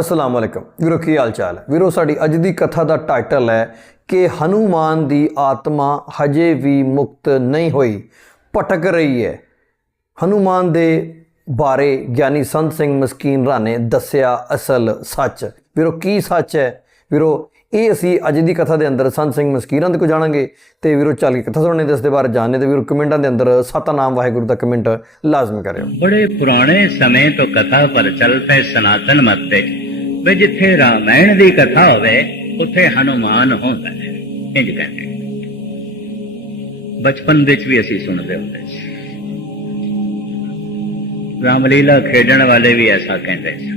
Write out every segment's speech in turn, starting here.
ਅਸਲਾਮ ਵਾਲੇਕਮ ਵੀਰੋ, ਕੀ ਹਾਲ ਚਾਲ ਹੈ? ਵੀਰੋ, ਸਾਡੀ ਅੱਜ ਦੀ ਕਥਾ ਦਾ ਟਾਈਟਲ ਹੈ ਕਿ ਹਨੂਮਾਨ ਦੀ ਆਤਮਾ ਹਜੇ ਵੀ ਮੁਕਤ ਨਹੀਂ ਹੋਈ, ਭਟਕ ਰਹੀ ਹੈ। ਹਨੂਮਾਨ ਦੇ ਬਾਰੇ ਗਿਆਨੀ ਸੰਤ ਸਿੰਘ ਮਸਕੀਨ ਰਾਣੇ ਦੱਸਿਆ ਅਸਲ ਸੱਚ। ਵੀਰੋ, ਕੀ ਸੱਚ ਹੈ? ਵੀਰੋ, ਇਹ ਅਸੀਂ ਅੱਜ ਦੀ ਕਥਾ ਦੇ ਅੰਦਰ ਸੰਤ ਸਿੰਘ ਮਸਕੀਰਾਂ ਦੇ ਕੋ ਜਾਣਾਂਗੇ ਤੇ ਵੀਰੋ, ਚੱਲ ਕੇ ਕਥਾ ਸੁਣਨੇ ਦੇ ਇਸ ਦੇ ਬਾਰੇ ਜਾਣਨੇ ਤੇ ਵੀਰੋ, ਕਮੈਂਟਾਂ ਦੇ ਅੰਦਰ ਸਤਨਾਮ ਵਾਹਿਗੁਰੂ ਦਾ ਕਮੈਂਟ ਲਾਜ਼ਮ ਕਰਿਓ। ਬੜੇ ਪੁਰਾਣੇ ਸਮੇਂ ਤੋਂ ਕਥਾ ਪਰ ਚੱਲ ਪਏ ਸਨਾਤਨ ਮਤ। ਤੇ ਵੀ ਜਿੱਥੇ ਰਾਮਾਇਣ ਦੀ ਕਥਾ ਹੋਵੇ, ਉੱਥੇ ਹਨੂਮਾਨ ਹੁੰਦਾ ਹੈ। ਇੰਜ ਕਹਿੰਦੇ ਬਚਪਨ ਵਿੱਚ ਵੀ ਅਸੀਂ ਸੁਣਦੇ ਹੁੰਦੇ ਸੀ। ਰਾਮਲੀਲਾ ਖੇਡਣ ਵਾਲੇ ਵੀ ਐਸਾ ਕਹਿੰਦੇ ਸੀ।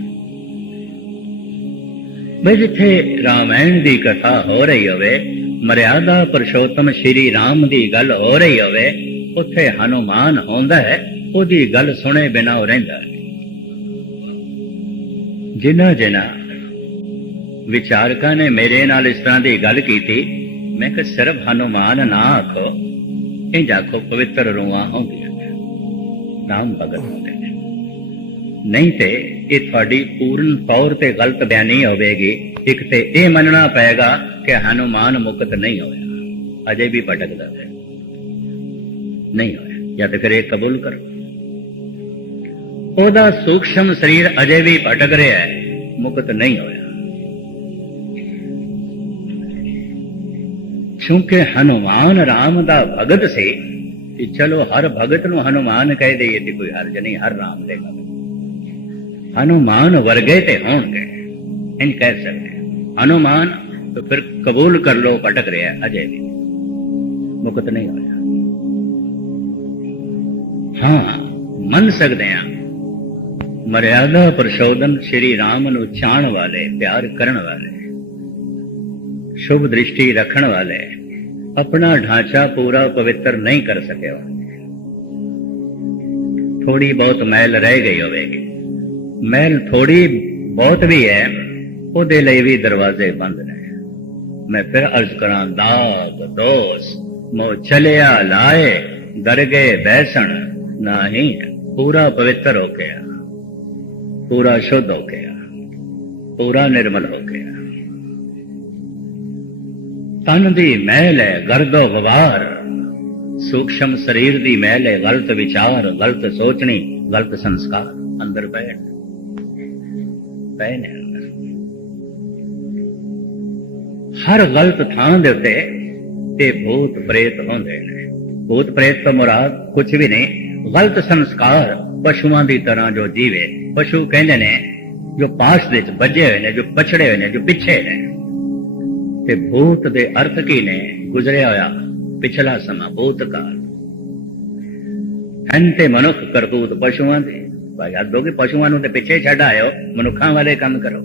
ਵੀ ਜਿੱਥੇ ਰਾਮਾਇਣ ਦੀ ਕਥਾ ਹੋ ਰਹੀ ਹੋਵੇ, ਮਰਿਆਦਾ ਪੁਰਸ਼ੋਤਮ ਸ਼੍ਰੀ ਰਾਮ ਦੀ ਗੱਲ ਹੋ ਰਹੀ ਹੋਵੇ, ਉੱਥੇ ਹਨੂਮਾਨ ਹੁੰਦਾ ਹੈ, ਉਹਦੀ ਗੱਲ ਸੁਣੇ ਬਿਨਾ ਉਹ ਰਹਿੰਦਾ ਹੈ। ਜਿਨ੍ਹਾਂ ਜਿਨ੍ਹਾਂ ਵਿਚਾਰਕਾਂ ਨੇ ਮੇਰੇ ਨਾਲ ਇਸ ਤਰ੍ਹਾਂ ਦੀ ਗੱਲ ਕੀਤੀ, ਮੈਂ ਕਿ ਸਿਰਫ ਹਨੂਮਾਨ ਨਾ ਆਖੋ ਇੰਜ ਆਖੋ ਪਵਿੱਤਰ ਰੂਹਾਂ ਹੁੰਦੀਆਂ ਨੇ, ਨਾਮ ਭਗਤ ਹੁੰਦੇ ਨੇ। ਨਹੀਂ ਤੇ ਇਹ ਤੁਹਾਡੀ ਪੂਰਨ ਤੌਰ ਤੇ ਗਲਤ ਬਿਆਨੀ ਹੋਵੇਗੀ। ਇੱਕ ਤੇ ਇਹ ਮੰਨਣਾ ਪਏਗਾ ਕਿ ਹਨੂਮਾਨ ਮੁਕਤ ਨਹੀਂ ਹੋਇਆ, ਅਜੇ ਵੀ ਭਟਕਦਾ ਹੈ। ਨਹੀਂ ਹੋਇਆ ਜਦ ਕਰੇ ਕਬੂਲ ਕਰੋ। ਉਹਦਾ ਸੂਖਸ਼ਮ ਸਰੀਰ ਅਜੇ ਵੀ ਭਟਕ ਰਿਹਾ ਹੈ, ਮੁਕਤ ਨਹੀਂ ਹੋਇਆ। ਕਿਉਂਕਿ ਹਨੂਮਾਨ ਰਾਮ ਦਾ ਭਗਤ ਸੀ ਕਿ ਚਲੋ ਹਰ ਭਗਤ ਨੂੰ ਹਨੂਮਾਨ ਕਹਿ ਦਈਏ ਤੇ ਕੋਈ ਹਰਜ ਨਹੀਂ, ਹਰ ਰਾਮ ਦੇ ਭਗਤ। ਹਨੂਮਾਨ ਵਰਗੇ ਤੇ ਹੋਣਗੇ ਇੰਜ ਕਹਿ ਸਕਦੇ ਹਾਂ। ਹਨੂਮਾਨ ਤਾਂ ਫਿਰ ਕਬੂਲ ਕਰ ਲੋ ਭਟਕ ਰਿਹਾ ਅਜੇ ਵੀ। ਮੁਕਤ ਨਹੀਂ ਹੋਇਆ। ਹਾਂ, ਮੰਨ ਸਕਦੇ ਹਾਂ ਮਰਿਆਦਾ ਪ੍ਰਸ਼ੋਧਨ ਸ਼੍ਰੀ ਰਾਮ ਨੂੰ ਚਾਹਣ ਵਾਲੇ, ਪਿਆਰ ਕਰਨ ਵਾਲੇ, ਸ਼ੁਭ ਦ੍ਰਿਸ਼ਟੀ ਰੱਖਣ ਵਾਲੇ, ਆਪਣਾ ਢਾਂਚਾ ਪੂਰਾ ਪਵਿੱਤਰ ਨਹੀਂ ਕਰ ਸਕੇ ਹੋਣਗੇ ਥੋੜੀ ਬਹੁਤ ਮੈਲ ਰਹਿ ਗਈ ਹੋਵੇਗੀ। ਮੈਲ ਥੋੜੀ ਬਹੁਤ ਵੀ ਹੈ, ਉਹਦੇ ਲਈ ਵੀ ਦਰਵਾਜ਼ੇ ਬੰਦ ਨੇ। ਮੈਂ ਫਿਰ ਅਰਜ਼ ਕਰਾਂ ਦਾਗ ਦੋਸ ਮੋ ਚਲਿਆ ਲਾਏ, ਦਰਗੇ ਬੈਸਣ, ਨਹੀਂ ਪੂਰਾ ਪਵਿੱਤਰ ਹੋ ਗਿਆ। ਪੂਰਾ ਸ਼ੁੱਧ ਹੋ ਗਿਆ। ਪੂਰਾ ਨਿਰਮਲ ਹੋ ਗਿਆ। ਤਨ ਦੀ ਮਹਿਲ ਹੈ, ਗਰਦੋ ਗਵਾਰ। ਸੂਖਸ਼ਮ ਸਰੀਰ ਦੀ ਮਹਿਲ ਹੈ, ਗਲਤ ਵਿਚਾਰ, ਗਲਤ ਸੋਚਣੀ, ਗਲਤ ਸੰਸਕਾਰ। ਅੰਦਰ ਪਏ ਨੇ। ਹਰ ਗਲਤ ਥਾਂ ਦੇ ਉੱਤੇ ਤੇ ਭੂਤ ਪ੍ਰੇਤ ਹੁੰਦੇ ਨੇ। ਭੂਤ ਪ੍ਰੇਤ ਤੋਂ ਮੁਰਾਦ ਕੁਝ ਵੀ ਨਹੀਂ, ਗਲਤ ਸੰਸਕਾਰ। ਪਸ਼ੂਆਂ ਦੀ ਤਰ੍ਹਾਂ ਜੋ ਜੀਵੇ, ਪਸ਼ੂ ਕਹਿੰਦੇ ਨੇ, ਜੋ ਪਾਸ ਦੇ ਵਿੱਚ ਵੱਜੇ ਹੋਏ ਨੇ, ਜੋ ਪਛੜੇ ਹੋਏ ਨੇ, ਜੋ ਪਿੱਛੇ ਨੇ। ਤੇ ਭੂਤ ਦੇ ਅਰਥ ਕੀ ਨੇ? ਗੁਜ਼ਰਿਆ ਹੋਇਆ ਪਿਛਲਾ ਸਮਾਂ, ਭੂਤਕਾਲ। ਹਨ ਤੇ ਮਨੁੱਖ ਕਰਤੂਤ ਪਸ਼ੂਆਂ ਦੇ। ਭਾਈ ਅੱਦੋ ਕਿ ਪਸ਼ੂਆਂ ਨੂੰ ਤੇ ਪਿੱਛੇ ਛੱਡ ਆਇਓ, ਮਨੁੱਖਾਂ ਵਾਲੇ ਕੰਮ ਕਰੋ।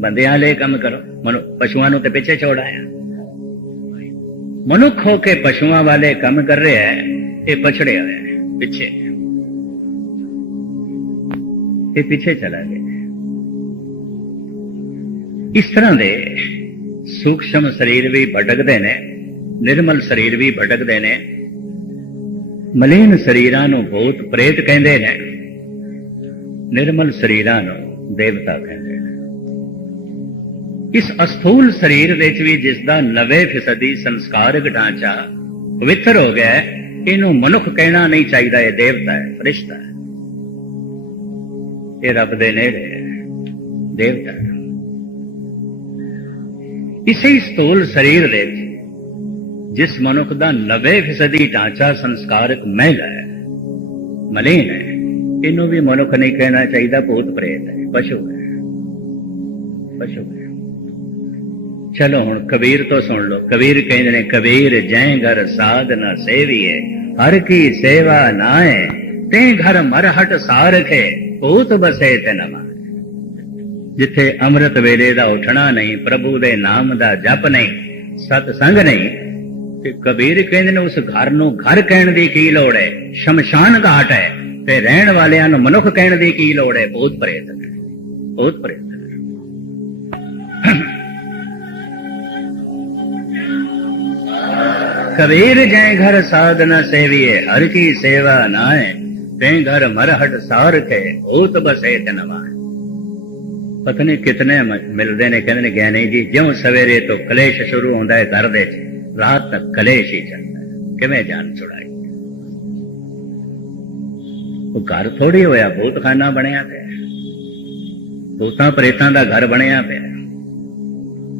ਬੰਦਿਆਂ ਵਾਲੇ ਕੰਮ ਕਰੋ, ਮਨੁ, ਪਸ਼ੂਆਂ ਨੂੰ ਤੇ ਪਿੱਛੇ ਛੋੜ ਆਇਆ। ਮਨੁੱਖ ਹੋ ਕੇ ਪਸ਼ੂਆਂ ਵਾਲੇ ਕੰਮ ਕਰ ਰਿਹਾ ਹੈ, ਇਹ ਪਛੜੇ ਹੋਏ ਨੇ, ਪਿੱਛੇ। ਇਹ ਪਿੱਛੇ ਚਲਾ ਗਿਆ। ਇਸ ਤਰ੍ਹਾਂ ਦੇ ਸੂਖਸ਼ਮ ਸਰੀਰ ਵੀ ਭਟਕਦੇ ਨੇ, ਨਿਰਮਲ ਸਰੀਰ ਵੀ ਭਟਕਦੇ ਨੇ। ਮਲੀਨ ਸਰੀਰਾਂ ਨੂੰ ਬਹੁਤ ਪ੍ਰੇਤ ਕਹਿੰਦੇ ਨੇ। ਨਿਰਮਲ ਸਰੀਰਾਂ ਨੂੰ ਦੇਵਤਾ ਕਹਿੰਦੇ ਨੇ। ਇਸ ਅਸਥੂਲ ਸਰੀਰ ਵਿੱਚ ਵੀ ਜਿਸ ਦਾ 90% ਸੰਸਕਾਰਕ ਢਾਂਚਾ ਪਵਿੱਤਰ ਹੋ ਗਿਆ, ਇਹਨੂੰ ਮਨੁੱਖ ਕਹਿਣਾ ਨਹੀਂ ਚਾਹੀਦਾ, ਇਹ ਦੇਵਤਾ ਹੈ ਫਰਿਸ਼ਤਾ ਹੈ। ਇਹ ਰੱਬ ਦੇ ਨੇੜੇ ਦੇਵਤਾ ਇਸੇ ਸਤੂਲ ਸਰੀਰ ਦੇ ਵਿੱਚ, ਜਿਸ ਮਨੁੱਖ ਦਾ 90% ਢਾਂਚਾ ਸੰਸਕਾਰਕ ਮਹਿਲਾ ਹੈ, ਮਲੀਨ ਹੈ, ਇਹਨੂੰ ਵੀ ਮਨੁੱਖ ਨਹੀਂ ਕਹਿਣਾ ਚਾਹੀਦਾ, ਭੂਤ ਪ੍ਰੇਤ ਹੈ, ਪਸ਼ੂ ਹੈ। ਪਸ਼ੂ ਹੈ। ਚਲੋ ਹੁਣ ਕਬੀਰ ਤੋਂ ਸੁਣ ਲਓ। ਕਬੀਰ ਕਹਿੰਦੇ ਨੇ, ਕਬੀਰ ਜੈ ਘਰ ਸਾਧ ਨ ਸੇਵੀਏ, ਹਰ ਕੀ ਸੇਵਾ ਨਾ ਹੈ ਤੇ ਘਰ ਮਰਹਟ ਸਾਰਖੇ। ਭੂਤ ਬਸੇ ਤੇ ਨਮਾ ਜਿੱਥੇ ਅੰਮ੍ਰਿਤ ਵੇਲੇ ਦਾ ਉਠਣਾ ਨਹੀਂ, ਪ੍ਰਭੂ ਦੇ ਨਾਮ ਦਾ ਜਪ ਨਹੀਂ ਸਤ ਸੰਗ ਨਹੀਂ, ਤੇ ਕਬੀਰ ਕਹਿੰਦੇ ਨੇ ਉਸ ਘਰ ਨੂੰ ਘਰ ਕਹਿਣ ਦੀ ਕੀ ਲੋੜ ਹੈ? ਸ਼ਮਸ਼ਾਨ ਘਾਟ ਹੈ, ਤੇ ਰਹਿਣ ਵਾਲਿਆਂ ਨੂੰ ਮਨੁੱਖ ਕਹਿਣ ਦੀ ਕੀ ਲੋੜ ਹੈ? ਭੂਤ ਪ੍ਰੇਤ। ਭੂਤ ਪ੍ਰੇਤ। ਕਬੀਰ ਜੈ ਘਰ ਸਾਧਨ ਸੇਵੀਏ, ਹਰ ਕੀ ਸੇਵਾ ਨਾਏ ਤੇ ਘਰ ਮਰਹਟ ਸਾਰਖੇ ਭੂਤ ਬਸੇ ਤਨਵਾਏ ਪਤਾ ਨਹੀਂ ਕਿਤਨੇ ਮਿਲਦੇ ਨੇ ਕਹਿੰਦੇ ਨੇ ਗਿਆਨੀ ਜੀ ਜਿਉਂ ਸਵੇਰੇ ਤੋਂ ਕਲੇਸ਼ ਸ਼ੁਰੂ ਹੁੰਦਾ ਹੈ ਘਰ ਦੇ ਚ ਰਾਤ ਤੱਕ ਕਲੇਸ਼ ਹੀ ਚੱਲਦਾ ਕਿਵੇਂ ਜਾਨ ਛੁਡਾਈ ਉਹ ਘਰ ਥੋੜੀ ਹੋਇਆ ਭੂਤਖਾਨਾ ਬਣਿਆ ਪਿਆ ਭੂਤਾਂ ਪ੍ਰੇਤਾਂ ਦਾ ਘਰ ਬਣਿਆ ਪਿਆ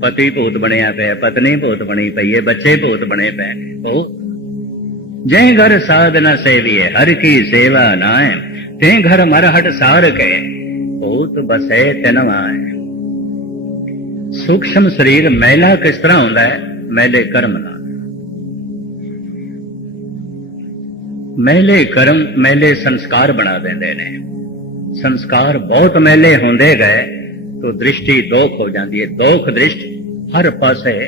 ਪਤੀ ਭੂਤ ਬਣਿਆ ਪਿਆ ਪਤਨੀ ਭੂਤ ਬਣੀ ਪਈ ਹੈ ਬੱਚੇ ਭੂਤ ਬਣੇ ਪਏ ਉਹ ਜੈ ਘਰ ਸਾਧਨਾ ਸੇਵੀਏ ਹਰ ਕੀ ਸੇਵਾ ਨਾਏ ਤੇ ਘਰ ਮਰਹਟ ਸਾਰ ਕੇ ਭੂਤ ਬਸੇ ਤਨਵਾਏ ਸੂਖਸ਼ਮ ਸਰੀਰ ਮੈਲਾ ਕਿਸ ਤਰ੍ਹਾਂ ਹੁੰਦਾ ਹੈ ਮੈਲੇ ਕਰਮ ਨਾਲ ਮੈਲੇ ਕਰਮ ਮੈਲੇ ਸੰਸਕਾਰ ਬਣਾ ਦਿੰਦੇ ਨੇ ਸੰਸਕਾਰ ਬਹੁਤ ਮੈਲੇ ਹੁੰਦੇ ਗਏ ਤੋ ਦ੍ਰਿਸ਼ਟੀ ਦੋਖ ਹੋ ਜਾਂਦੀ ਹੈ ਦੋਖ ਦ੍ਰਿਸ਼ਟ ਹਰ ਪਾਸੇ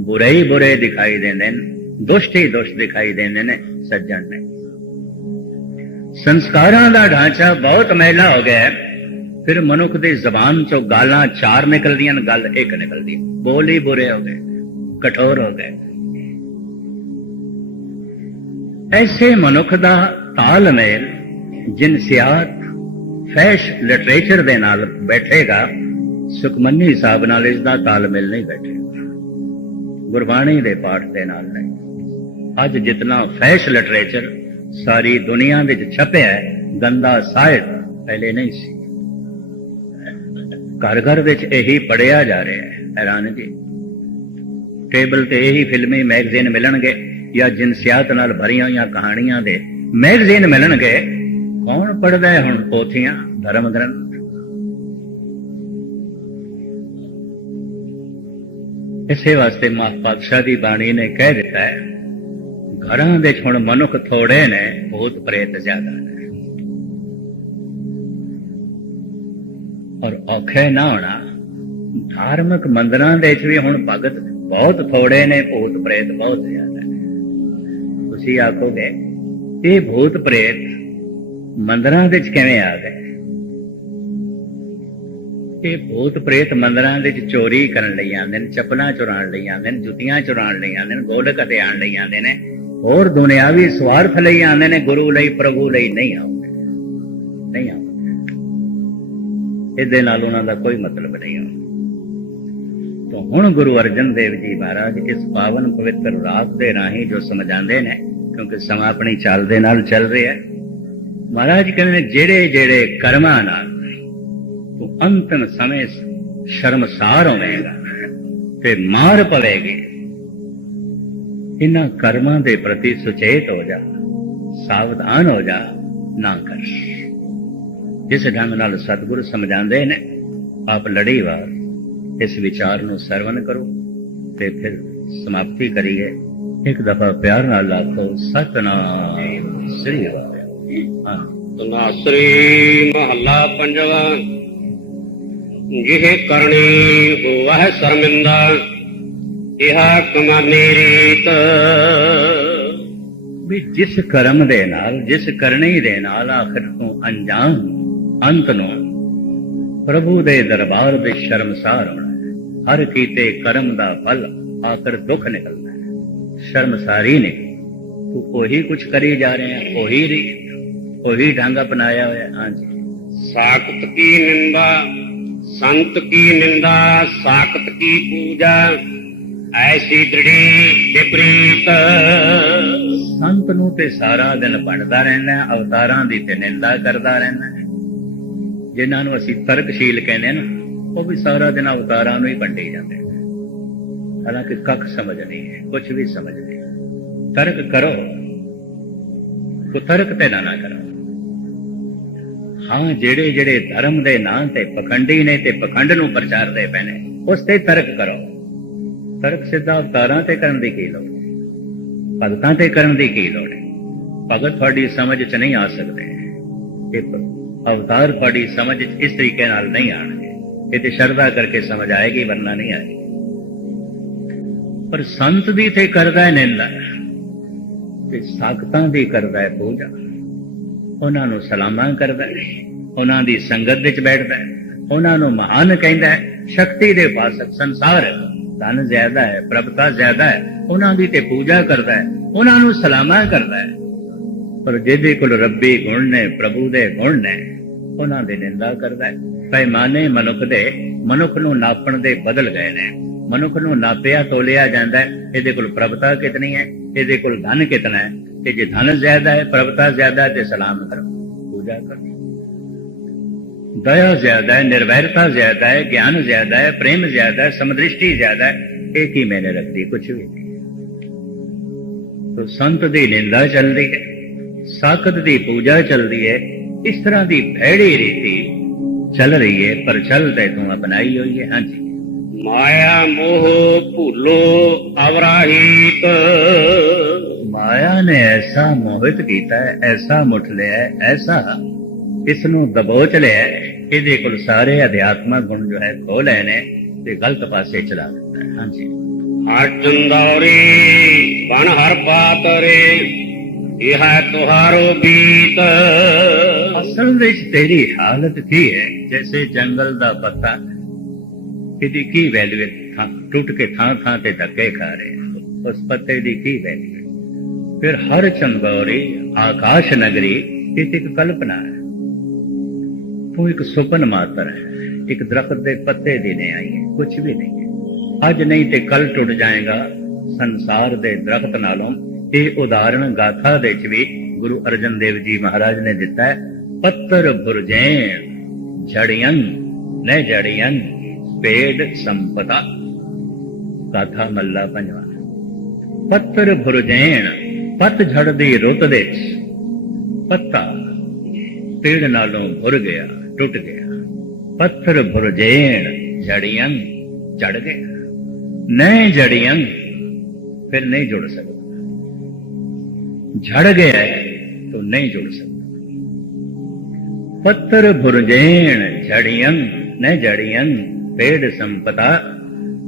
ਬੁਰੇ ਹੀ ਬੁਰੇ ਦਿਖਾਈ ਦਿੰਦੇ ਨੇ ਦੁਸ਼ਟ ਹੀ ਦੁਸ਼ਟ ਦਿਖਾਈ ਦਿੰਦੇ ਨੇ ਸੱਜਣ ਨੇ। ਸੰਸਕਾਰਾਂ ਦਾ ਢਾਂਚਾ ਬਹੁਤ ਮੈਲਾ ਹੋ ਗਿਆ ਫਿਰ ਮਨੁੱਖ ਦੀ ਜ਼ਬਾਨ ਚੋਂ ਗਾਲਾਂ ਚਾਰ ਨਿਕਲਦੀਆਂ ਨੇ, ਗੱਲ ਇੱਕ ਨਿਕਲਦੀ। ਹੈ। ਬੋਲ ਹੀ ਬੁਰੇ ਹੋ ਗਏ, ਕਠੋਰ ਹੋ ਗਏ। ਐਸੇ ਮਨੁੱਖ ਦਾ ਤਾਲਮੇਲ ਜਿਨਸਿਆਤ ਫੈਸ਼ ਲਿਟਰੇਚਰ ਦੇ ਨਾਲ ਬੈਠੇਗਾ, ਸੁਖਮਨੀ ਸਾਹਿਬ ਨਾਲ ਇਸ ਦਾ ਤਾਲਮੇਲ ਨਹੀਂ ਬੈਠੇਗਾ। ਗੁਰਬਾਣੀ ਦੇ ਪਾਠ ਦੇ ਨਾਲ ਨਹੀਂ। ਅੱਜ ਜਿਤਨਾ ਫੈਸ਼ ਲਿਟਰੇਚਰ ਸਾਰੀ ਦੁਨੀਆ ਵਿੱਚ ਛਪਿਆ ਹੈ, ਗੰਦਾ ਸਾਹਿਤ ਪਹਿਲੇ ਨਹੀਂ ਸੀ। ਘਰ ਘਰ ਵਿੱਚ ਇਹੀ ਪੜਿਆ ਜਾ ਰਿਹਾ ਹੈ, ਹੈਰਾਨ ਟੇਬਲ ਤੇ ਇਹੀ ਫਿਲਮੀ ਮੈਗਜ਼ੀਨ ਮਿਲਣਗੇ ਜਾਂ ਜਿਨਸਿਆਤ ਨਾਲ ਭਰੀਆਂ ਹੋਈਆਂ ਕਹਾਣੀਆਂ ਦੇ ਮੈਗਜ਼ੀਨ ਮਿਲਣਗੇ? ਕੌਣ ਪੜਦਾ ਹੈ ਹੁਣ ਪੋਥੀਆਂ, ਧਰਮ ਗ੍ਰੰਥ? ਇਸੇ ਵਾਸਤੇ ਮਾਂ ਪਾਤਸ਼ਾਹ ਦੀ ਬਾਣੀ ਨੇ ਕਹਿ ਦਿੱਤਾ ਹੈ ਘਰਾਂ ਵਿੱਚ ਹੁਣ ਮਨੁੱਖ ਥੋੜੇ ਨੇ ਭੂਤ ਪ੍ਰੇਤ ਜ਼ਿਆਦਾ ਨੇ। ਔਰ ਔਖੇ ਨਾ ਹੋਣਾ, ਧਾਰਮਿਕ ਮੰਦਰਾਂ ਦੇ ਵਿੱਚ ਵੀ ਹੁਣ ਭਗਤ ਬਹੁਤ ਥੋੜੇ ਨੇ ਭੂਤ ਪ੍ਰੇਤ ਬਹੁਤ ਜ਼ਿਆਦਾ ਨੇ। ਤੁਸੀਂ ਆਖੋਗੇ, ਇਹ ਭੂਤ ਪ੍ਰੇਤ ਮੰਦਰਾਂ ਵਿੱਚ ਕਿਵੇਂ ਆ ਗਏ? ਇਹ ਭੂਤ ਪ੍ਰੇਤ ਮੰਦਰਾਂ ਵਿੱਚ ਚੋਰੀ ਕਰਨ ਲਈ ਆਉਂਦੇ ਨੇ, ਚੱਪਲਾਂ ਚੁਰਾਉਣ ਲਈ ਆਉਂਦੇ ਨੇ, ਜੁੱਤੀਆਂ ਚੁਰਾਉਣ ਲਈ ਆਉਂਦੇ ਨੇ, ਗੋਲਕ ਹਥਿਆਣ ਲਈ ਆਉਂਦੇ ਨੇ। ਹੋਰ ਦੁਨਿਆਵੀ ਸਵਾਰਥ ਲਈ ਆਉਂਦੇ ਨੇ, ਗੁਰੂ ਲਈ, ਪ੍ਰਭੂ ਲਈ ਨਹੀਂ ਆਉਂਦੇ। ਨਹੀਂ ਆਉਂਦੇ। ਇਹਦੇ ਨਾਲ ਉਹਨਾਂ ਦਾ ਕੋਈ ਮਤਲਬ ਨਹੀਂ ਆਉਂਦਾ ਤਾਂ ਹੁਣ ਗੁਰੂ ਅਰਜਨ ਦੇਵ ਜੀ ਮਹਾਰਾਜ ਇਸ ਪਾਵਨ ਪਵਿੱਤਰ ਰਾਤ ਦੇ ਰਾਹੀਂ ਜੋ ਸਮਝਾਉਂਦੇ ਨੇ, ਕਿਉਂਕਿ ਸਮਾਂ ਆਪਣੀ ਚਾਲ ਦੇ ਨਾਲ ਚੱਲ ਰਿਹਾ ਹੈ, ਮਹਾਰਾਜ ਕਹਿੰਦੇ ਨੇ, ਜਿਹੜੇ ਜਿਹੜੇ ਕਰਮਾਂ ਨਾਲ ਤੂੰ ਅੰਤਨ ਸਮੇਂ ਸ਼ਰਮਸਾਰ ਹੋਵੇਂਗਾ, ਤੇ ਮਾਰ ਪਵੇਗੀ। ਇਹਨਾਂ ਕਰਮਾਂ ਦੇ ਪ੍ਰਤੀ ਸੁਚੇਤ ਹੋ ਜਾ, ਸਾਵਧਾਨ ਹੋ ਜਾ, ਨਾ ਕਰ। ਜਿਸ ਢੰਗ ਨਾਲ ਸਤਿਗੁਰ ਸਮਝਾਉਂਦੇ ਨੇ, ਆਪ ਲੜੀਵਾਰ ਇਸ ਵਿਚਾਰ ਨੂੰ ਸਰਵਨ ਕਰੋ ਤੇ ਫਿਰ ਸਮਾਪਤੀ ਕਰੀਏ। ਇੱਕ ਦਫਾ ਪਿਆਰ ਨਾਲ ਲਾਖੋ ਸਤਨਾਮ ਸ੍ਰੀ ਵਾਹਿਗੁਰੂ। ਹਾਂ ਮਹੱਲਾ ਪੰਜਵਾ। ਜਿਹ ਕਰਨੀ ਹੋਵਹਿ ਸ਼ਰਮਿੰਦਾ ਇਹਾ ਕਮਾਨੀ ਰੀਤ ਵੀ ਜਿਸ ਕਰਮ ਦੇ ਨਾਲ ਜਿਸ ਕਰਨੀ ਦੇ ਨਾਲ ਆਖਰ ਤੋਂ ਅੰਜਾਮ ਅੰਤ ਨੂੰ ਪ੍ਰਭੂ ਦੇ ਦਰਬਾਰ ਵਿੱਚ ਸ਼ਰਮਸਾਰ ਹੋਣਾ ਹੈ। ਹਰ ਕੀਤੇ ਕਰਮ ਦਾ ਫਲ ਆਖਰ ਦੁੱਖ ਨਿਕਲਣਾ ਹੈ ਸ਼ਰਮਸਾਰੀ ਨੇ ਤੂੰ ਉਹੀ ਕੁਝ ਕਰੀ ਜਾ ਰਹੇ ਹੈ ਉਹੀ ਰੀਤ ਉਹੀ ਢੰਗ ਅਪਣਾਇਆ ਹੋਇਆ। ਹਾਂਜੀ ਸਾਖਤ ਕੀ ਨਿੰਦਾ ਸੰਤ ਕੀ ਨਿੰਦਾ ਸਾਖਤ ਕੀ ਪੂਜਾ ਐਸੀ ਦ੍ਰਿੜੀ ਵਿਪਰੀਤ ਸੰਤ ਨੂੰ ਤੇ ਸਾਰਾ ਦਿਨ ਬਣਦਾ ਰਹਿੰਦਾ, ਅਵਤਾਰਾਂ ਦੀ ਤੇ ਨਿੰਦਾ ਕਰਦਾ ਰਹਿੰਦਾ। ਹੈ ਜਿਨ੍ਹਾਂ ਨੂੰ ਅਸੀਂ ਤਰਕਸ਼ੀਲ ਕਹਿੰਦੇ ਨਾ, ਉਹ ਵੀ ਸਾਰਾ ਦਿਨ ਅਵਤਾਰਾਂ ਨੂੰ ਹੀ ਵੰਡੇ ਜਾਂਦੇ ਨੇ। ਹਾਲਾਂਕਿ ਕੱਖ ਸਮਝ ਨਹੀਂ ਹੈ ਕੁਝ ਵੀ ਸਮਝ ਨਹੀਂ। ਤਰਕ ਕਰੋ ਤੋ ਤਰਕ ਤੇ ਨਾ ਨਾ ਕਰੋ। ਹਾਂ ਜਿਹੜੇ ਜਿਹੜੇ ਧਰਮ ਦੇ ਨਾਂ ਤੇ ਪਖੰਡੀ ਨੇ ਤੇ ਪਖੰਡ ਨੂੰ ਪ੍ਰਚਾਰਦੇ ਪਏ ਨੇ, ਉਸ ਤੇ ਤਰਕ ਕਰੋ। ਤਰਕ ਸਿੱਧਾ ਅਵਤਾਰਾਂ ਤੇ ਕਰਨ ਦੀ ਕੀ ਲੋੜ? ਹੈ? ਭਗਤਾਂ ਤੇ ਕਰਨ ਦੀ ਕੀ ਲੋੜ? ਹੈ ਭਗਤ ਤੁਹਾਡੀ ਸਮਝ 'ਚ ਨਹੀਂ ਆ ਸਕਦੇ। ਇਹ ਅਵਤਾਰ ਤੁਹਾਡੀ ਸਮਝ 'ਚ ਇਸ ਤਰੀਕੇ ਨਾਲ ਨਹੀਂ ਆਣਗੇ। ਇਹ ਤੇ ਸ਼ਰਧਾ ਕਰਕੇ ਸਮਝ ਆਏਗੀ, ਵਰਨਾ ਨਹੀਂ ਆਏਗੀ। ਪਰ ਸੰਤ ਦੀ ਤੇ ਕਰਦਾ ਨਿੰਦਾ। ਤੇ ਸਾਖਤਾਂ ਦੀ ਕਰਦਾ ਹੈ ਪੂਜਾ। ਉਹਨਾਂ ਨੂੰ ਸਲਾਮਾਂ ਕਰਦਾ ਹੈ। ਉਹਨਾਂ ਦੀ ਸੰਗਤ ਵਿੱਚ ਬੈਠਦਾ ਹੈ। ਉਹਨਾਂ ਨੂੰ ਮਹਾਨ ਕਹਿੰਦਾ ਹੈ। ਸ਼ਕਤੀ ਦੇ ਵਾਸਕ ਸੰਸਾਰ ਧਨ ਜ਼ਿਆਦਾ ਹੈ ਪ੍ਰਭਤਾ ਜ਼ਿਆਦਾ ਹੈ ਉਹਨਾਂ ਦੀ ਤੇ ਪੂਜਾ ਕਰਦਾ ਹੈ ਉਹਨਾਂ ਨੂੰ ਸਲਾਮਾਂ ਕਰਦਾ ਹੈ। ਪਰ ਜਿਹਦੇ ਕੋਲ ਰੱਬੀ ਗੁਣ ਨੇ ਪ੍ਰਭੂ ਦੇ ਗੁਣ ਨੇ ਉਹਨਾਂ ਦੀ ਨਿੰਦਾ ਕਰਦਾ ਹੈ। ਪੈਮਾਨੇ ਮਨੁੱਖ ਦੇ ਮਨੁੱਖ ਨੂੰ ਨਾਪਣ ਦੇ ਬਦਲ ਗਏ ਨੇ। ਮਨੁੱਖ ਨੂੰ ਨਾਪਿਆ ਤੋਲਿਆ ਜਾਂਦਾ ਹੈ, ਇਹਦੇ ਕੋਲ ਪ੍ਰਭਤਾ ਕਿਤਨੀ ਹੈ? ਇਹਦੇ ਕੋਲ ਧਨ ਕਿਤਨਾ ਹੈ? ਤੇ ਜੇ ਧਨ ਜ਼ਿਆਦਾ ਹੈ ਪ੍ਰਭਤਾ ਜ਼ਿਆਦਾ ਤੇ ਸਲਾਮ ਕਰੋ। ਪੂਜਾ ਕਰੋ। दया ज्यादा है निर्वैरता ज्यादा है ज्ञान ज्यादा है प्रेम ज्यादा है समदृष्टि ज्यादा है एक ही मैंने रख दी कुछ भी नहीं तो संत ਦੀ ਨਿੰਦਾ ਚੱਲਦੀ ਹੈ ਸਾਖਤ ਦੀ ਪੂਜਾ ਚੱਲਦੀ ਹੈ ਇਸ ਤਰ੍ਹਾਂ ਦੀ ਭੈੜੀ ਰੀਤੀ ਚੱਲ ਰਹੀ ਹੈ ਪਰ ਚੱਲ ਤੇ ਤੂੰ ਅਪਣਾਈ ਹੋਈ ਹੈ ਹਾਂਜੀ ਮਾਇਆ ਮੋਹ ਭੁੱਲੋ ਅਵਰਾਹੀਤ ਮਾਇਆ ਨੇ ਐਸਾ ਮੋਹਿਤ ਕੀਤਾ ਹੈ ਐਸਾ ਮੁੱਠ ਲਿਆ ਹੈ, ਐਸਾ ਇਸ ਨੂੰ ਦਬੋਚ ਲਿਆ ਇਹਦੇ ਕੋਲ ਸਾਰੇ ਅਧਿਆਤਮਕ ਗੁਣ ਜੋ ਹੈ ਖੋ ਲਏ ਨੇ ਤੇ ਗਲਤ ਪਾਸੇ ਚਲਾ ਦਿੱਤਾ ਹਾਂਜੀ। ਹਰ ਚੰਦੌਰੀ ਬਨ ਹਰ ਬਾਤਰੇ ਇਹ ਹੈ ਤੁਹਾਰੋ ਬੀਤ ਅਸਲ ਵਿੱਚ ਤੇਰੀ ਹਾਲਤ ਕੀ ਹੈ? ਜੈਸੇ ਜੰਗਲ ਦਾ ਪੱਤਾ ਇਹਦੀ ਕੀ ਵੈਲਿਊ ਹੈ? ਟੁੱਟ ਕੇ ਥਾਂ ਥਾਂ ਤੇ ਧੱਕੇ ਖਾ ਰਹੇ। ਉਸ ਪੱਤੇ ਦੀ ਕੀ ਵੈਲਿਊ ਹੈ? ਫਿਰ ਹਰ ਚੰਗੌਰੀ ਆਕਾਸ਼ ਨਗਰੀ ਇਹ ਇੱਕ ਕਲਪਨਾ ਹੈ। ਉਹ ਇੱਕ ਸੁਪਨ ਮਾਤਰ ਹੈ। ਇੱਕ ਦਰਖਤ ਦੇ ਪੱਤੇ ਦੀ ਨਹੀਂ ਆਈ ਹੈ ਕੁਝ ਵੀ ਨਹੀਂ। ਹੈ ਅੱਜ ਨਹੀਂ ਤੇ ਕੱਲ ਟੁੱਟ ਜਾਏਗਾ। ਸੰਸਾਰ ਦੇ ਦਰਖਤ ਨਾਲੋਂ ਇਹ ਉਦਾਹਰਣ ਗਾਥਾ ਦੇ ਵਿੱਚ ਵੀ ਗੁਰੂ ਅਰਜਨ ਦੇਵ ਜੀ ਮਹਾਰਾਜ ਨੇ ਦਿੱਤਾ ਹੈ, ਪੱਤਰ ਭੁਰਜੈਨ ਝੜੀਆਂ ਨੇ ਜੜੀਆਂ ਪੇੜ ਸੰਪਦਾ ਗਾਥਾ ਮੱਲਾ ਪੰਜਵਾ। ਪੱਤਰ ਭੁਰਜੈਨ ਪੱਤ ਝੜਦੀ ਰੁੱਤ ਦੇ ਵਿੱਚ। ਪੱਤਾ ਪੇੜ ਨਾਲੋਂ ਭੁਰ ਗਿਆ। ਟੁੱਟ ਗਿਆ ਪੱਥਰ ਭੁਰਜੇਣ ਜੜੀਆਂ ਜੜ ਗਿਆ ਨਹੀਂ ਜੜੀਆਂ ਫਿਰ ਨਹੀਂ ਜੁੜ ਸਕਦਾ ਝੜ ਗਿਆ तो नहीं जुड़ सकता पत्थर भुरजेण झड़ियं न जड़ियं पेड़ संपदा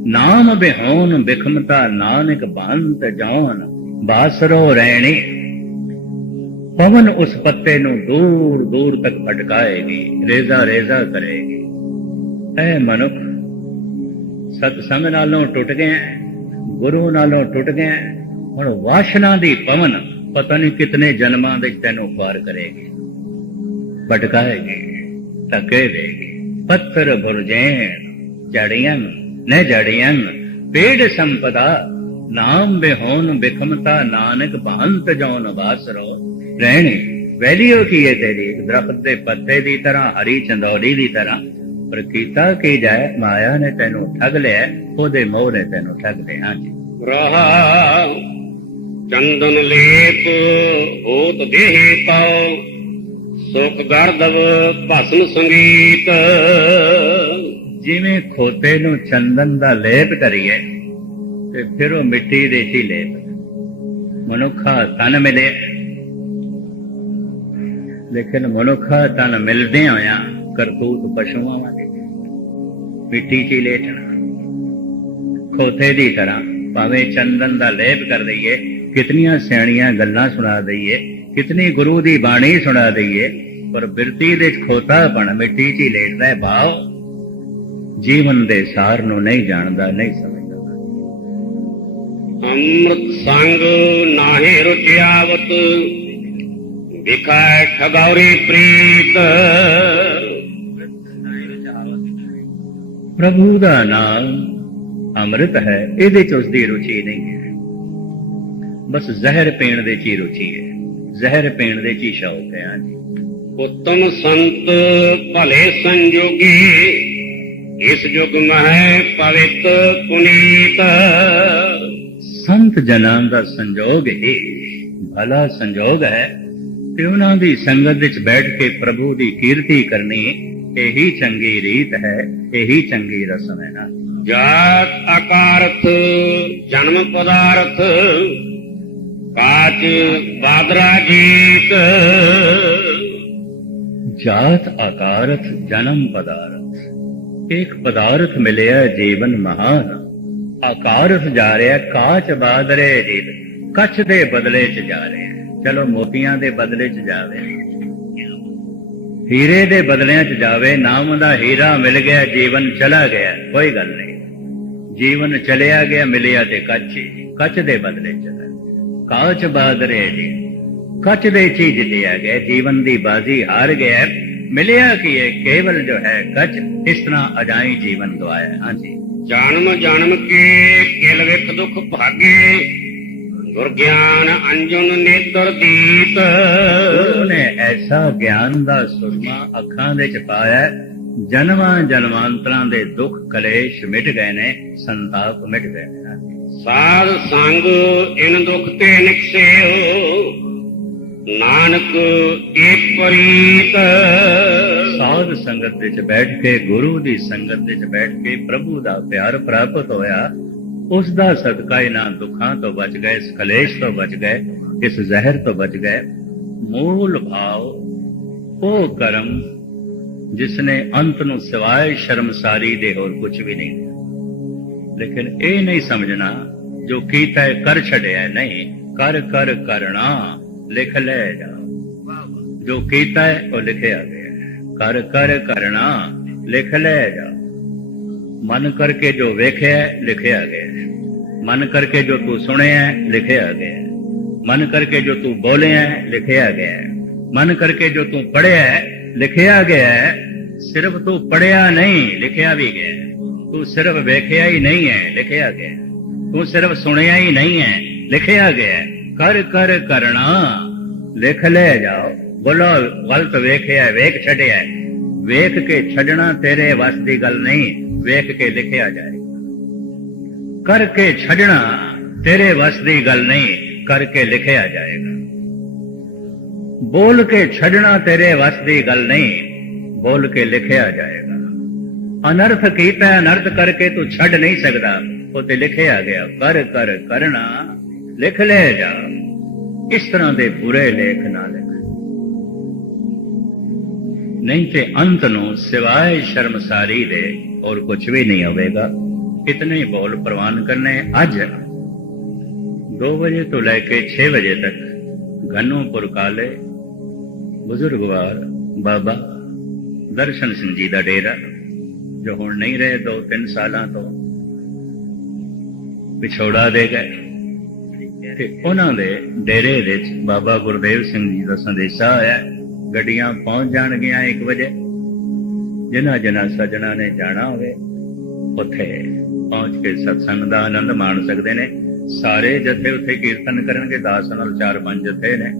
नाम बिहोन बिखमता नानक बांत जौन बासरो रहणी ਪਵਨ ਉਸ ਪੱਤੇ ਨੂੰ ਦੂਰ ਦੂਰ ਤੱਕ ਭਟਕਾਏਗੀ, ਰੇਜ਼ਾ ਰੇਜ਼ਾ ਕਰੇਗੀ। ਐ ਮਨੁੱਖ, ਸਤਸੰਗ ਨਾਲੋਂ ਟੁੱਟ ਗਏ ਗੁਰੂ ਨਾਲੋਂ ਟੁੱਟ ਗਏ ਹੁਣ ਵਾਸ਼ਨਾ ਦੀ ਪਵਨ ਪਤਾ ਨਹੀਂ ਕਿਤਨੇ ਜਨਮਾਂ ਵਿੱਚ ਤੈਨੂੰ ਪਾਰ ਕਰੇਗੀ। ਭਟਕਾਏਗੀ, ਧੱਕੇ ਦੇਗੀ ਪੱਥਰ ਭੁਰਜੈਨ ਜੜੀਆਂ, ਨ ਜੜੀਆਂ, ਪੇੜ ਸੰਪਦਾ, ਨਾਮ ਬਿਹੋਨ ਬਿਖਮਤਾ, ਨਾਨਕ ਬਹੰਤ ਜੋਨ ਬਾਸਰੋ ਰਹਿਣੀ। ਵੈਲਿਊ ਕੀ ਹੈ ਤੇਰੀ? ਇੱਕ ਦਰਖਤ ਦੇ ਪੱਤੇ ਦੀ ਤਰ੍ਹਾਂ ਹਰੀ ਚੰਦੌਲੀ ਦੀ ਤਰ੍ਹਾਂ। ਪਰ ਕੀਤਾ ਕੀ ਜਾਏ? ਮਾਇਆ ਨੇ ਤੈਨੂੰ ਠੱਗ ਲਿਆ ਉਹਦੇ ਮੋਹ ਨੇ ਤੈਨੂੰ ਠੱਗ ਲਿਆ। ਹਾਂਜੀ। ਰਹਾ ਚੰਦਨ ਲੇਪ ਹੋਤ ਦੇਹੇ ਪਾਓ ਸੁਖ ਗਰਦਵ ਭਸਨ ਸੰਗੀਤ। ਜਿਵੇਂ ਖੋਤੇ ਨੂੰ ਚੰਦਨ ਦਾ ਲੇਪ ਕਰੀਏ ਤੇ ਫਿਰ ਉਹ ਮਿੱਟੀ ਦੇ ਹੀ ਲੇਪ। ਮਨੁੱਖਾ ਤਨ ਮਿਲੇ। ਲੇਕਿਨ ਮਨੁੱਖ ਤਨ ਮਿਲਦੇ ਹੋਇਆ ਕਰਤੂਤ ਪਸ਼ੂਆਂ ਵਾਂਗੇ ਮਿੱਟੀ ਚ ਲੇਟਣਾ। ਖੋਤੇ ਦੀ ਤਰ੍ਹਾਂ ਭਾਵੇਂ ਚੰਦਨ ਦਾ ਲੇਪ ਕਰ ਦਈਏ, ਕਿਤਨੀਆਂ ਸਿਆਣੀਆਂ ਗੱਲਾਂ ਸੁਣਾ ਦਈਏ, ਕਿਤਨੀ ਗੁਰੂ ਦੀ ਬਾਣੀ ਸੁਣਾ ਦਈਏ, ਪਰ ਬਿਰਤੀ ਦੇ ਖੋਤਾ ਬਣ ਮਿੱਟੀ 'ਚ ਹੀ ਲੇਟਦਾ ਹੈ ਭਾਵ ਜੀਵਨ ਦੇ ਸਾਰ ਨੂੰ ਨਹੀਂ ਜਾਣਦਾ, ਨਹੀਂ ਸਮਝਦਾ। ਅੰਮ੍ਰਿਤ ਸੰਗ ਨਾਹੇ ਰੁਚਿਆਵਤ ਵਿਖਾਇ ਠਗੌਰੀ ਪ੍ਰੀਤ। ਪ੍ਰਭੂ ਦਾ ਨਾਮ ਅੰਮ੍ਰਿਤ ਹੈ ਇਹਦੇ 'ਚ ਉਸ ਦੀ ਰੁਚੀ ਨਹੀਂ ਹੈ। ਬਸ ਜ਼ਹਿਰ ਪੀਣ ਦੇ 'ਚ ਰੁਚੀ ਹੈ। ਜ਼ਹਿਰ ਪੀਣ ਦੇ 'ਚ ਹੀ ਸ਼ੌਕ ਹੈ ਹਾਂਜੀ। ਉਤਮ ਸੰਤ ਭਲੇ ਸੰਜੋਗੀ ਇਸ ਯੁਗ ਮਹਿ ਪਵਿੱਤ ਪੁਨੀਤ। ਸੰਤ ਜਨਾਂ ਦਾ ਸੰਜੋਗ ਹੀ ਭਲਾ ਸੰਜੋਗ ਹੈ। ਤੇ ਉਹਨਾਂ ਦੀ ਸੰਗਤ ਵਿੱਚ ਬੈਠ ਕੇ ਪ੍ਰਭੂ ਦੀ ਕੀਰਤੀ ਕਰਨੀ ਇਹੀ ਚੰਗੀ ਰੀਤ ਹੈ ਇਹੀ ਚੰਗੀ ਰਸਮ ਹੈ ਨਾ। ਜਾਤ ਆਕਾਰਥ ਜਨਮ ਪਦਾਰਥ ਕਾਚ ਬਾਦਰਾ ਗੀਤ। ਜਾਤ ਆਕਾਰਥ ਜਨਮ ਪਦਾਰਥ। ਇੱਕ ਪਦਾਰਥ ਮਿਲਿਆ ਜੀਵਨ ਮਹਾਨ। ਆਕਾਰਥ ਜਾ ਰਿਹਾ ਕਾਚ ਬਾਦਰੇ ਜੀਤ ਕੱਚ ਦੇ ਬਦਲੇ ਚ ਜਾ ਰਿਹਾ। ਚਲੋ ਮੋਤੀਆਂ ਦੇ ਬਦਲੇ ਚ ਜਾਵੇ। ਹੀਰੇ ਦੇ ਬਦਲਿਆਂ ਚ ਜਾਵੇ, ਨਾਮ ਦਾ ਹੀਰਾ ਮਿਲ ਗਿਆ, ਜੀਵਨ ਚਲਾ ਗਿਆ, ਕੋਈ ਗੱਲ ਨਹੀਂ। ਜੀਵਨ ਚਲਿਆ ਗਿਆ, ਮਿਲਿਆ ਤੇ ਕੱਚ ਕੱਚ ਦੇ ਬਦਲੇ ਚ। ਕਾਚ ਬਾਦਰੇ ਜੀ ਕੱਚ ਦੇ ਚੀਜ਼ ਲਿਆ ਗਿਆ, ਜੀਵਨ ਦੀ ਬਾਜ਼ੀ ਹਾਰ ਗਿਆ। ਮਿਲਿਆ ਕਿ ਇਹ ਕੇਵਲ ਜੋ ਹੈ ਕੱਚ, ਇਸ ਤਰ੍ਹਾਂ ਅਜਾਈ ਜੀਵਨ ਗਵਾਇਆ ਹਾਂਜੀ। ਜਨਮ ਜਨਮ ਕੇ, ਕਿਲ ਵਿਖ ਦੁਖ ਭਾਗੇ ਗੁਰ ਗਿਆਨ ਅੰਜੁਨ ਨੇਤਰ ਦੀਪ ਗੁਰੂ ਨੇ ਐਸਾ ਗਿਆਨ ਦਾ ਸੁਰਮਾ ਅੱਖਾਂ ਦੇ ਚ ਪਾਇਆ ਜਨਮਾਂ ਜਨਮਾਂਤਰਾਂ ਦੇ ਦੁੱਖ ਕਲੇਸ਼ ਮਿਟ ਗਏ ਨੇ ਸੰਤਾਪ ਮਿਟ ਗਏ ਨੇ। ਸਾਧ ਸੰਗ ਇਨ ਦੁਖ ਤੇ ਨਿਕਸਿਓ ਨਾਨਕ ਏਕ ਪ੍ਰੀਤ ਸਾਧ ਸੰਗਤ ਵਿੱਚ ਬੈਠ ਕੇ ਗੁਰੂ ਦੀ ਸੰਗਤ ਵਿੱਚ ਬੈਠ ਕੇ ਪ੍ਰਭੂ ਦਾ ਪਿਆਰ ਪ੍ਰਾਪਤ ਹੋਇਆ ਉਸ ਦਾ ਸਦਕਾ ਇਹਨਾਂ ਦੁੱਖਾਂ ਤੋਂ ਬਚ ਗਏ, ਇਸ ਕਲੇਸ਼ ਤੋਂ ਬਚ ਗਏ, ਇਸ ਜ਼ਹਿਰ ਤੋਂ ਬਚ ਗਏ। ਮੂਲ ਭਾਵ ਉਹ ਕਰਮ ਜਿਸ ਨੇ ਅੰਤ ਨੂੰ ਸਿਵਾਏ ਸ਼ਰਮਸਾਰੀ ਦੇ ਹੋਰ ਕੁਝ ਵੀ ਨਹੀਂ। ਲੇਕਿਨ ਇਹ ਨਹੀਂ ਸਮਝਣਾ, ਜੋ ਕੀਤਾ ਹੈ ਕਰ ਛੱਡਿਆ ਨਹੀਂ, ਕਰ ਕਰ ਕਰਨਾ ਲਿਖ ਲੈ ਜਾ। ਜੋ ਕੀਤਾ ਹੈ, ਉਹ ਲਿਖਿਆ ਗਿਆ ਹੈ। ਕਰ ਕਰ ਕਰਨਾ ਲਿਖ ਲੈ ਜਾ। ਮਨ ਕਰਕੇ ਜੋ ਵੇਖਿਆ ਹੈ, ਲਿਖਿਆ ਗਿਆ ਹੈ। ਮਨ ਕਰਕੇ ਜੋ ਤੂੰ ਸੁਣਿਆ ਹੈ, ਲਿਖਿਆ ਗਿਆ ਹੈ। ਮਨ ਕਰਕੇ ਜੋ ਤੂੰ ਬੋਲਿਆ ਹੈ, ਲਿਖਿਆ ਗਿਆ ਹੈ। ਮਨ ਕਰਕੇ ਜੋ ਤੂੰ ਪੜਿਆ ਹੈ, ਲਿਖਿਆ ਗਿਆ ਹੈ। ਸਿਰਫ ਤੂੰ ਪੜਿਆ ਨਹੀਂ ਲਿਖਿਆ ਵੀ ਗਿਆ ਹੈ। ਤੂੰ ਸਿਰਫ ਵੇਖਿਆ ਹੀ ਨਹੀਂ ਹੈ ਲਿਖਿਆ ਗਿਆ ਹੈ। ਤੂੰ ਸਿਰਫ ਸੁਣਿਆ ਹੀ ਨਹੀਂ ਹੈ ਲਿਖਿਆ ਗਿਆ ਹੈ। ਕਰ ਕਰ ਕਰਨਾ ਲਿਖ ਲੈ ਜਾਓ ਬੋਲੋ ਗਲਤ ਵੇਖਿਆ ਹੈ, ਵੇਖ ਛੱਡਿਆ ਹੈ। ਵੇਖ ਕੇ ਛੱਡਣਾ ਤੇਰੇ ਵੱਸ ਦੀ ਗੱਲ ਨਹੀਂ ਵੇਖ ਕੇ ਲਿਖਿਆ ਜਾਏ। ਕਰਕੇ ਛੱਡਣਾ ਤੇਰੇ ਵਸ ਦੀ ਗੱਲ ਨਹੀਂ, ਕਰਕੇ ਲਿਖਿਆ ਜਾਏਗਾ। ਬੋਲ ਕੇ ਛੱਡਣਾ ਤੇਰੇ ਵਸ ਦੀ ਗੱਲ ਨਹੀਂ, ਬੋਲ ਕੇ ਲਿਖਿਆ ਜਾਏਗਾ। ਅਨਰਥ ਕੀਤਾ, ਅਨਰਥ ਕਰਕੇ ਤੂੰ ਛੱਡ ਨਹੀਂ ਸਕਦਾ ਉਹ ਤੇ ਲਿਖਿਆ ਗਿਆ, ਕਰ ਕਰ, ਕਰਨਾ, ਲਿਖ ਲੈ ਜਾ। ਇਸ ਤਰ੍ਹਾਂ ਦੇ ਬੁਰੇ ਲੇਖ ਨਾ ਲਿਖ ਨਹੀਂ ਤੇ ਅੰਤ ਨੂੰ ਸਿਵਾਏ ਸ਼ਰਮਸਾਰੀ ਦੇ ਔਰ ਕੁਝ ਵੀ ਨਹੀਂ ਹੋਵੇਗਾ ਇਤਨੇ ਬੋਲ ਪ੍ਰਵਾਨ ਕਰਨੇ ਅੱਜ 2 ਵਜੇ ਤੋਂ ਲੈ ਕੇ 6 ਵਜੇ ਤੱਕ ਘਨੋਪੁਰ ਕਾਲੇ ਬਜ਼ੁਰਗਵਾਰ ਬਾਬਾ ਦਰਸ਼ਨ ਸਿੰਘ ਜੀ ਦਾ ਡੇਰਾ ਜੋ ਹੁਣ ਨਹੀਂ ਰਹੇ ਦੋ ਤਿੰਨ ਸਾਲਾਂ ਤੋਂ ਵਿਛੋੜਾ ਦੇ ਗਏ ਤੇ ਉਹਨਾਂ ਦੇ ਡੇਰੇ ਵਿੱਚ ਬਾਬਾ ਗੁਰਦੇਵ ਸਿੰਘ ਜੀ ਦਾ ਸੰਦੇਸ਼ਾ ਆਇਆ ਗੱਡੀਆਂ ਪਹੁੰਚ ਜਾਣਗੀਆਂ 1 ਵਜੇ। ਜਿਨ੍ਹਾਂ ਜਿਨ੍ਹਾਂ ਸੱਜਣਾ ਨੇ ਜਾਣਾ ਹੋਵੇ, ਉੱਥੇ ਪਹੁੰਚ ਕੇ ਸਤਸੰਗ ਦਾ ਆਨੰਦ ਮਾਣ ਸਕਦੇ ਨੇ। ਸਾਰੇ ਜਥੇ ਉੱਥੇ ਕੀਰਤਨ ਕਰਨਗੇ, ਦਾਸ ਨਾਲ ਚਾਰ ਪੰਜ ਜਥੇ ਨੇ।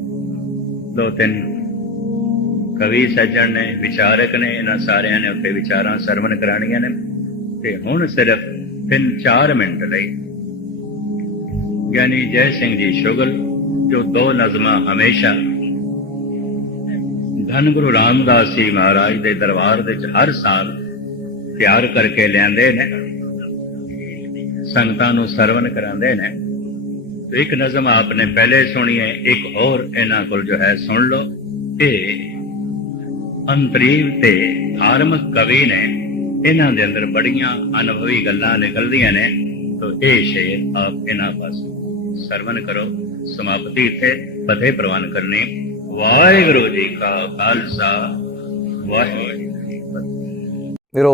ਦੋ ਤਿੰਨ ਕਵੀ ਸੱਜਣ ਨੇ, ਵਿਚਾਰਕ ਨੇ, ਇਹਨਾਂ ਸਾਰਿਆਂ ਨੇ ਉੱਥੇ ਵਿਚਾਰਾਂ ਸਰਵਣ ਕਰਾਣੀਆਂ ਨੇ। ਤੇ ਹੁਣ ਸਿਰਫ 3-4 ਮਿੰਟ ਲਈ ਗਿਆਨੀ ਜੈ ਸਿੰਘ ਜੀ ਸ਼ੁਗਲ, ਜੋ ਦੋ ਨਜ਼ਮਾਂ ਹਮੇਸ਼ਾ ਧੰਨ ਗੁਰੂ ਰਾਮਦਾਸ ਜੀ ਮਹਾਰਾਜ ਦੇ ਦਰਬਾਰ ਵਿੱਚ ਹਰ ਸਾਲ ਤਿਆਰ ਕਰਕੇ ਲਿਆਂਦੇ ਨੇ। ਸੰਗਤਾਂ ਨੂੰ ਸਰਵਨ ਕਰਾਉਂਦੇ ਨੇ। ਤੇ ਇੱਕ ਨਜ਼ਮ ਆਪਨੇ ਪਹਿਲੇ ਸੁਣੀ ਹੈ ਇੱਕ ਹੋਰ ਇਹਨਾਂ ਕੋਲ ਜੋ ਹੈ ਸੁਣ ਲਓ। ਇਹ ਅੰਤਰੀਵ ਤੇ ਧਾਰਮਿਕ ਕਵੀ ਨੇ ਇਹਨਾਂ ਦੇ ਅੰਦਰ ਬੜੀਆਂ ਅਨੁਭਵੀ ਗੱਲਾਂ ਨਿਕਲਦੀਆਂ ਨੇ। ਤੋ ਇਹ ਸ਼ੇਰ ਆਪ ਇਹਨਾਂ ਪਾਸ ਸਰਵਨ ਕਰੋ। ਸਮਾਪਤੀ ਇੱਥੇ ਫਤਿਹ ਪ੍ਰਵਾਨ ਕਰਨੀ। ਵਾਹਿਗੁਰੂ ਜੀ ਕਾ ਖਾਲਸਾ, ਵਾਹਿਗੁਰੂ ਜੀ ਕੀ ਫਤਿਹ। ਵੀਰੋ,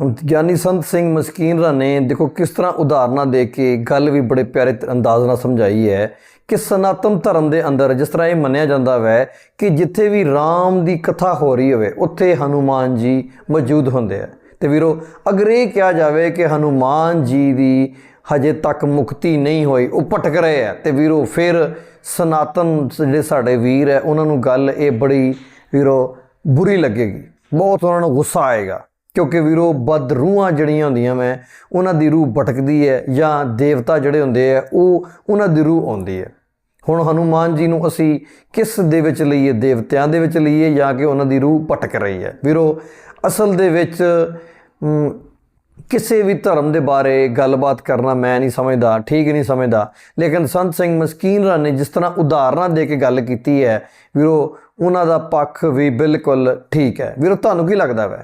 ਹੁਣ ਗਿਆਨੀ ਸੰਤ ਸਿੰਘ ਮਸਕੀਨ ਰਾ ਨੇ ਦੇਖੋ ਕਿਸ ਤਰ੍ਹਾਂ ਉਦਾਹਰਨਾਂ ਦੇ ਕੇ ਗੱਲ ਵੀ ਬੜੇ ਪਿਆਰੇ ਅੰਦਾਜ਼ ਨਾਲ ਸਮਝਾਈ ਹੈ ਕਿ ਸਨਾਤਨ ਧਰਮ ਦੇ ਅੰਦਰ ਜਿਸ ਤਰ੍ਹਾਂ ਇਹ ਮੰਨਿਆ ਜਾਂਦਾ ਵੈ ਕਿ ਜਿੱਥੇ ਵੀ RAM ਦੀ ਕਥਾ ਹੋ ਰਹੀ ਹੋਵੇ, ਉੱਥੇ ਹਨੂਮਾਨ ਜੀ ਮੌਜੂਦ ਹੁੰਦੇ ਆ। ਤੇ ਵੀਰੋ, ਅਗਰ ਇਹ ਕਿਹਾ ਜਾਵੇ ਕਿ ਹਨੂਮਾਨ ਜੀ ਦੀ ਹਜੇ ਤੱਕ ਮੁਕਤੀ ਨਹੀਂ ਹੋਈ, ਉਹ ਭਟਕ ਰਹੇ ਆ। ਤੇ ਵੀਰੋ, ਫਿਰ ਸਨਾਤਨ ਜਿਹੜੇ ਸਾਡੇ ਵੀਰ ਹੈ, ਉਹਨਾਂ ਨੂੰ ਗੱਲ ਇਹ ਬੜੀ ਵੀਰੋ ਬੁਰੀ ਲੱਗੇਗੀ। ਬਹੁਤ ਉਹਨਾਂ ਨੂੰ ਗੁੱਸਾ ਆਏਗਾ, ਕਿਉਂਕਿ ਵੀਰੋ ਬਦ ਰੂਹਾਂ ਜਿਹੜੀਆਂ ਹੁੰਦੀਆਂ ਮੈਂ ਉਹਨਾਂ ਦੀ ਰੂਹ ਭਟਕਦੀ ਹੈ ਜਾਂ ਦੇਵਤਾ ਜਿਹੜੇ ਹੁੰਦੇ ਆ, ਉਹ ਉਹਨਾਂ ਦੀ ਰੂਹ ਆਉਂਦੀ ਹੈ। ਹੁਣ ਹਨੂਮਾਨ ਜੀ ਨੂੰ ਅਸੀਂ ਕਿਸ ਦੇ ਵਿੱਚ ਲਈਏ? ਦੇਵਤਿਆਂ ਦੇ ਵਿੱਚ ਲਈਏ ਜਾਂ ਕਿ ਉਹਨਾਂ ਦੀ ਰੂਹ ਭਟਕ ਰਹੀ ਹੈ? ਵੀਰੋ, ਅਸਲ ਦੇ ਵਿੱਚ ਕਿਸੇ ਵੀ ਧਰਮ ਦੇ ਬਾਰੇ ਗੱਲਬਾਤ ਕਰਨਾ ਮੈਂ ਨਹੀਂ ਸਮਝਦਾ, ਠੀਕ ਨਹੀਂ ਸਮਝਦਾ। ਲੇਕਿਨ ਸੰਤ ਸਿੰਘ ਮਸਕੀਨ ਰਾ ਨੇ ਜਿਸ ਤਰ੍ਹਾਂ ਉਦਾਹਰਨਾਂ ਦੇ ਕੇ ਗੱਲ ਕੀਤੀ ਹੈ, ਵੀਰੋ, ਉਹਨਾਂ ਦਾ ਪੱਖ ਵੀ ਬਿਲਕੁਲ ਠੀਕ ਹੈ। ਵੀਰੋ, ਤੁਹਾਨੂੰ ਕੀ ਲੱਗਦਾ ਵੈ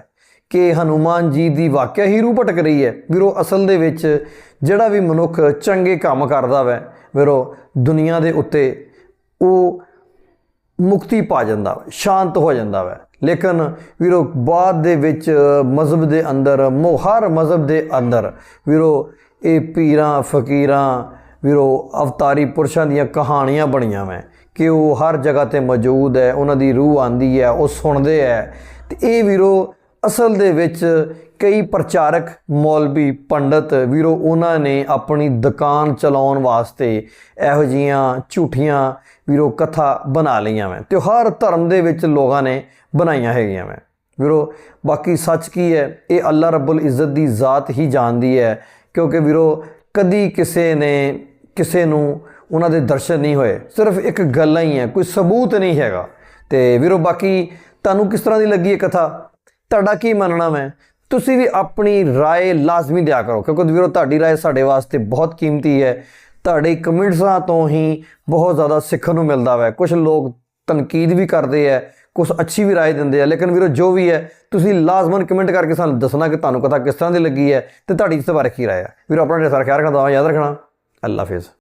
ਕਿ ਹਨੂਮਾਨ ਜੀ ਦੀ ਵਾਕਿਆ ਹੀ ਰੂਹ ਭਟਕ ਰਹੀ ਹੈ? ਵੀਰੋ, ਅਸਲ ਦੇ ਵਿੱਚ ਜਿਹੜਾ ਵੀ ਮਨੁੱਖ ਚੰਗੇ ਕੰਮ ਕਰਦਾ ਵੈ, ਵੀਰੋ, ਦੁਨੀਆ ਦੇ ਉੱਤੇ ਉਹ ਮੁਕਤੀ ਪਾ ਜਾਂਦਾ ਵਾ, ਸ਼ਾਂਤ ਹੋ ਜਾਂਦਾ ਵੈ। ਲੇਕਿਨ ਵੀਰੋ, ਬਾਅਦ ਦੇ ਵਿੱਚ ਮਜ਼ਹਬ ਦੇ ਅੰਦਰ, ਮੋ, ਹਰ ਮਜ਼ਹਬ ਦੇ ਅੰਦਰ, ਵੀਰੋ, ਇਹ ਪੀਰਾਂ, ਫਕੀਰਾਂ, ਵੀਰੋ, ਅਵਤਾਰੀ ਪੁਰਸ਼ਾਂ ਦੀਆਂ ਕਹਾਣੀਆਂ ਬਣੀਆਂ ਵੈ ਕਿ ਉਹ ਹਰ ਜਗ੍ਹਾ ਤੇ ਮੌਜੂਦ ਹੈ, ਉਹਨਾਂ ਦੀ ਰੂਹ ਆਂਦੀ ਹੈ, ਉਹ ਸੁਣਦੇ ਹੈ। ਤੇ ਇਹ ਵੀਰੋ, ਅਸਲ ਦੇ ਵਿੱਚ ਕਈ ਪ੍ਰਚਾਰਕ ਮੌਲਵੀ ਪੰਡਤ, ਵੀਰੋ, ਉਹਨਾਂ ਨੇ ਆਪਣੀ ਦੁਕਾਨ ਚਲਾਉਣ ਵਾਸਤੇ ਇਹੋ ਜੀਆਂ ਝੂਠੀਆਂ ਵੀਰੋ ਕਥਾ ਬਣਾ ਲਈਆਂ ਮੈਂ ਤੇ ਹਰ ਧਰਮ ਦੇ ਵਿੱਚ ਲੋਕਾਂ ਨੇ ਬਣਾਈਆਂ ਹੈਗੀਆਂ ਮੈਂ ਵੀਰੋ ਬਾਕੀ ਸੱਚ ਕੀ ਹੈ ਇਹ ਅੱਲਾ ਰੱਬੁਲ ਇੱਜ਼ਤ ਦੀ ਜ਼ਾਤ ਹੀ ਜਾਣਦੀ ਹੈ ਕਿਉਂਕਿ ਵੀਰੋ ਕਦੀ ਕਿਸੇ ਨੇ ਕਿਸੇ ਨੂੰ ਉਹਨਾਂ ਦੇ ਦਰਸ਼ਨ ਨਹੀਂ ਹੋਏ ਸਿਰਫ ਇੱਕ ਗੱਲਾਂ ਹੀ ਹੈ ਕੋਈ ਸਬੂਤ ਨਹੀਂ ਹੈਗਾ ਤੇ ਵੀਰੋ ਬਾਕੀ ਤੁਹਾਨੂੰ ਕਿਸ ਤਰ੍ਹਾਂ ਦੀ ਲੱਗੀ ਇਹ ਕਥਾ ਤੁਹਾਡਾ ਕੀ ਮੰਨਣਾ ਮੈਂ ਤੁਸੀਂ ਵੀ ਆਪਣੀ رائے ਲਾਜ਼ਮੀ ਦਿਆ ਕਰੋ ਕਿਉਂਕਿ ਵੀਰੋ ਤੁਹਾਡੀ رائے ਸਾਡੇ ਵਾਸਤੇ ਬਹੁਤ ਕੀਮਤੀ ਹੈ ਤੁਹਾਡੇ ਕਮੈਂਟਸਾਂ ਤੋਂ ਹੀ ਬਹੁਤ ਜ਼ਿਆਦਾ ਸਿੱਖਣ ਨੂੰ ਮਿਲਦਾ ਹੈ ਕੁਝ ਲੋਕ ਤਨਕੀਦ ਵੀ ਕਰਦੇ ਹੈ ਕੁਝ ਅੱਛੀ ਵੀ رائے ਦਿੰਦੇ ਆ ਲੇਕਿਨ ਵੀਰੋ ਜੋ ਵੀ ਹੈ ਤੁਸੀਂ ਲਾਜ਼ਮਨ ਕਮੈਂਟ ਕਰਕੇ ਸਾਨੂੰ ਦੱਸਣਾ ਕਿ ਤੁਹਾਨੂੰ ਕਥਾ ਕਿਸ ਤਰ੍ਹਾਂ ਦੀ ਲੱਗੀ ਹੈ ਤੇ ਤੁਹਾਡੀ ਇਸ ਬਾਰੇ ਕੀ رائے ਹੈ ਵੀਰੋ ਆਪਣਾ ਢੇਰ ਸਾਰਾ ਖਿਆਲ ਰੱਖਣਾ ਦੁਆ ਯਾਦ ਰੱਖਣਾ ਅੱਲਾ ਹਾਫਿਜ਼